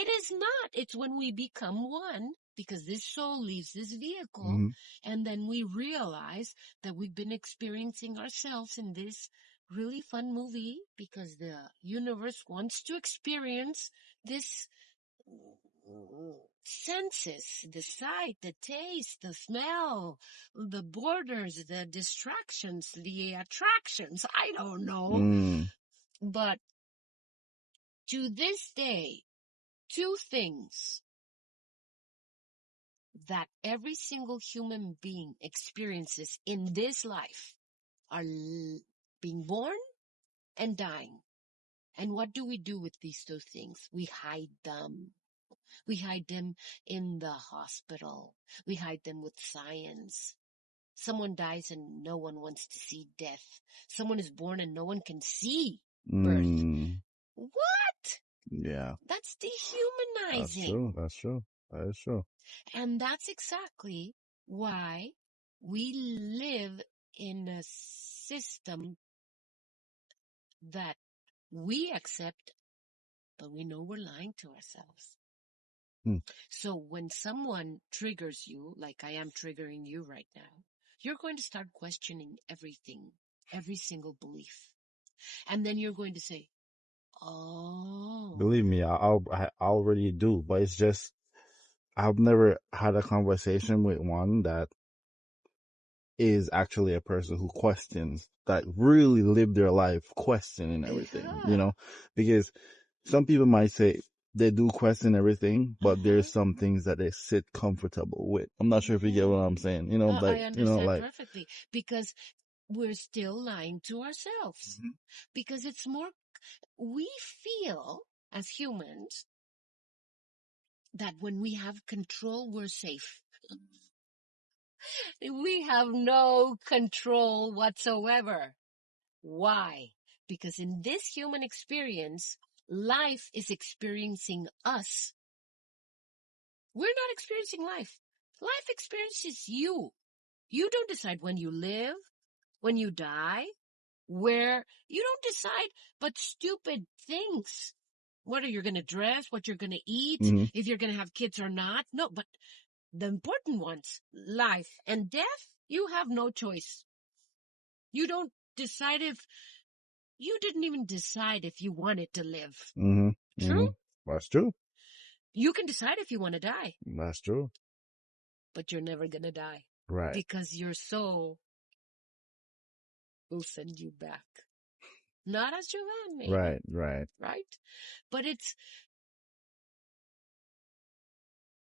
It is not. It's when we become one, because this soul leaves this vehicle, Mm-hmm. and then we realize that we've been experiencing ourselves in this really fun movie because the universe wants to experience this senses, the sight, the taste, the smell, the borders, the distractions, the attractions. I don't know. Mm. But to this day, two things that every single human being experiences in this life are being born and dying. And what do we do with these two things? We hide them. We hide them in the hospital. We hide them with science. Someone dies and no one wants to see death. Someone is born and no one can see birth. Mm. What? Yeah. That's That's dehumanizing. true. That's true. That is true. And that's exactly why we live in a system that we accept, but we know we're lying to ourselves. Hmm. So when someone triggers you, like I am triggering you right now, you're going to start questioning everything, every single belief. And then you're going to say, oh, Believe me, I already do, but it's just I've never had a conversation with one that is actually a person who questions, that really live their life questioning everything, yeah. because some people might say they do question everything, but there's some things that they sit comfortable with. I'm not sure if you get what I'm saying, I like, understand perfectly, because we're still lying to ourselves. Mhm. Because it's more, we feel as humans that when we have control, we're safe. We have no control whatsoever. Why? Because in this human experience, life is experiencing us. We're not experiencing life. Life experiences you. You don't decide when you live, when you die, where. You don't decide but stupid things. Whether you're going to dress, what you're going to eat, Mhm. if you're going to have kids or not. No, but the important ones, life and death, you have no choice. You don't decide if, you didn't even decide if you wanted to live. Mhm. True? Mhm. That's true. You can decide if you want to die, That's true. but you're never going to die Right. because your soul will send you back. Not as Joanne, maybe, Right. Right. right? But it's